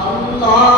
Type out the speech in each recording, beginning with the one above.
Allah.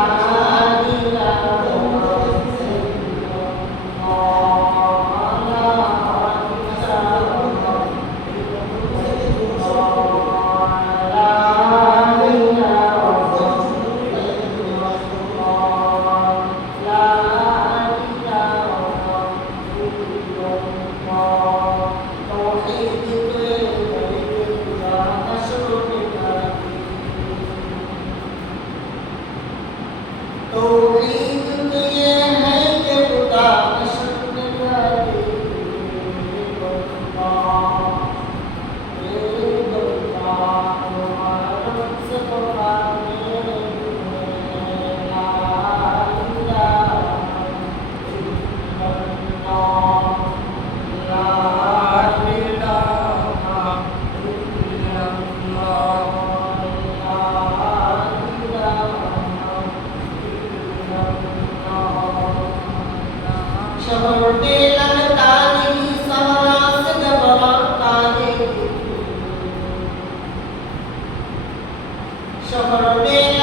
아. Shokorobin